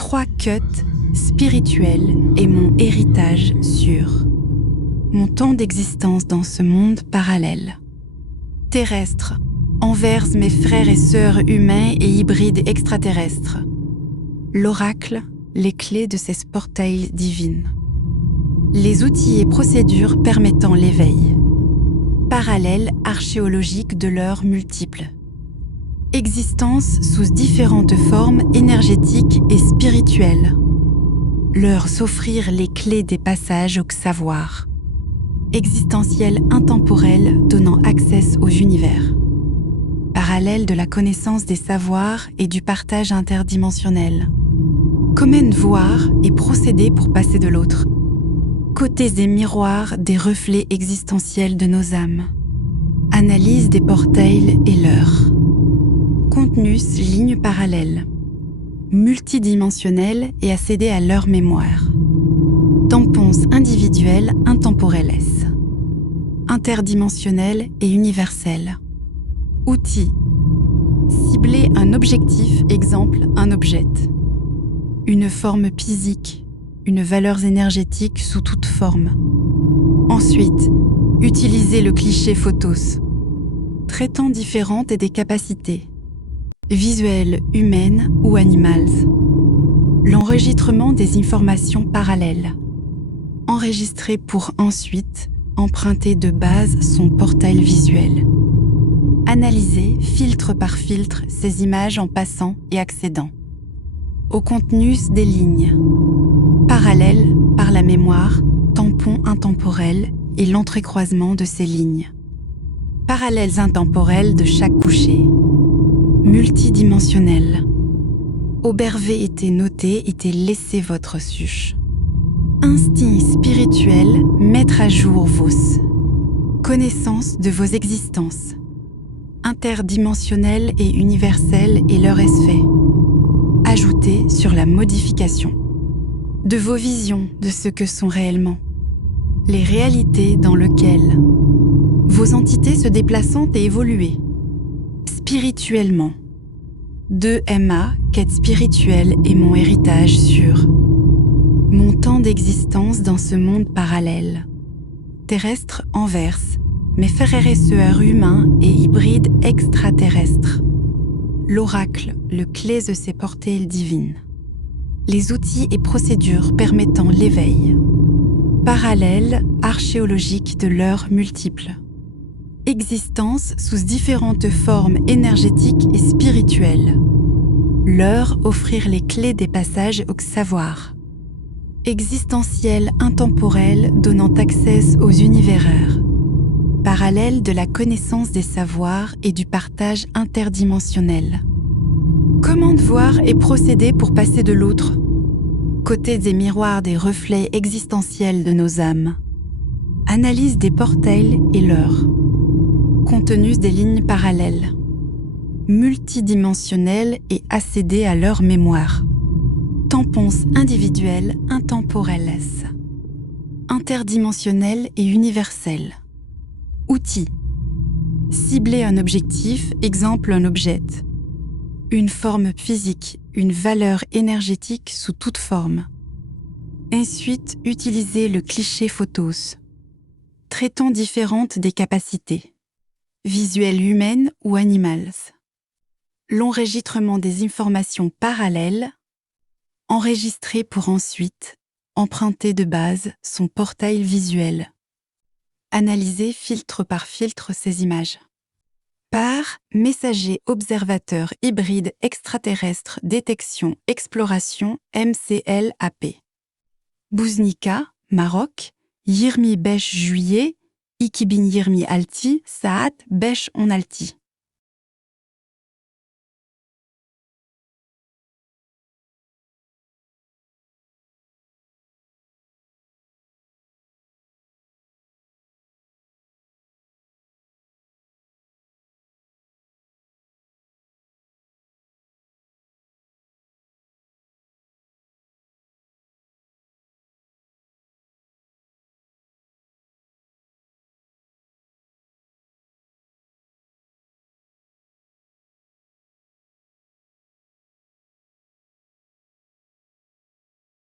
3 cuts spirituels et mon héritage sûr. Mon temps d'existence dans ce monde parallèle. Terrestre, envers mes frères et sœurs humains et hybrides extraterrestres. L'oracle, les clés de ces portails divines. Les outils et procédures permettant l'éveil. Parallèle archéologique de leurs multiples. Existence sous différentes formes énergétiques et spirituelles. Leur s'offrir les clés des passages au savoir. Existentiel intemporel donnant accès aux univers. Parallèle de la connaissance des savoirs et du partage interdimensionnel. Comment voir et procéder pour passer de l'autre. Côtés et miroirs des reflets existentiels de nos âmes. Analyse des portails et leurs. Contenus lignes parallèles. Multidimensionnels et accéder à leur mémoire. Tampons individuels intemporels. Interdimensionnels et universels. Outils. Cibler un objectif, exemple un objet. Une forme physique, une valeur énergétique sous toute forme. Ensuite, utiliser le cliché photos. Traitant différentes et des capacités. Visuelles, humaines ou animales. L'enregistrement des informations parallèles. Enregistrer pour ensuite emprunter de base son portail visuel. Analyser, filtre par filtre, ces images en passant et accédant. Au contenu des lignes. Parallèles par la mémoire, tampon intemporel et l'entrecroisement de ces lignes. Parallèles intemporels de chaque coucher. Multidimensionnels. Aubervé était noté, était laissé votre suche. Instinct spirituel, mettre à jour vos. Connaissance de vos existences. Interdimensionnel et universel et leur effet. Ajouter sur la modification. De vos visions de ce que sont réellement. Les réalités dans lesquelles vos entités se déplaçant et évoluer. Spirituellement. 2MA, quête spirituelle et mon héritage sûr. Mon temps d'existence dans ce monde parallèle. Terrestre envers, mes frères et sœurs humains et hybrides extraterrestres. L'oracle, le clé de ces portails divines. Les outils et procédures permettant l'éveil. Parallèle archéologique de leurs multiples. Existence sous différentes formes énergétiques et spirituelles. Leur offrir les clés des passages au savoir. Existentiel intemporel donnant accès aux univers. Parallèle de la connaissance des savoirs et du partage interdimensionnel. Comment voir et procéder pour passer de l'autre? Côté des miroirs des reflets existentiels de nos âmes. Analyse des portails et leurs. Contenus des lignes parallèles. Multidimensionnels et accéder à leur mémoire. Tampons individuels intemporels. Interdimensionnels et universels. Outils. Cibler un objectif, exemple un objet. Une forme physique, une valeur énergétique sous toute forme. Ensuite, utiliser le cliché photos. Traitant différentes des capacités. Visuelles humaines ou animales. L'enregistrement des informations parallèles. Enregistrer pour ensuite emprunter de base son portail visuel. Analyser filtre par filtre ces images. Par messager observateur hybride extraterrestre détection exploration MCLAP. Bouznika, Maroc, Yirmi Besh juillet, Ikibin Yirmi Alti, Saat Besh on Alti.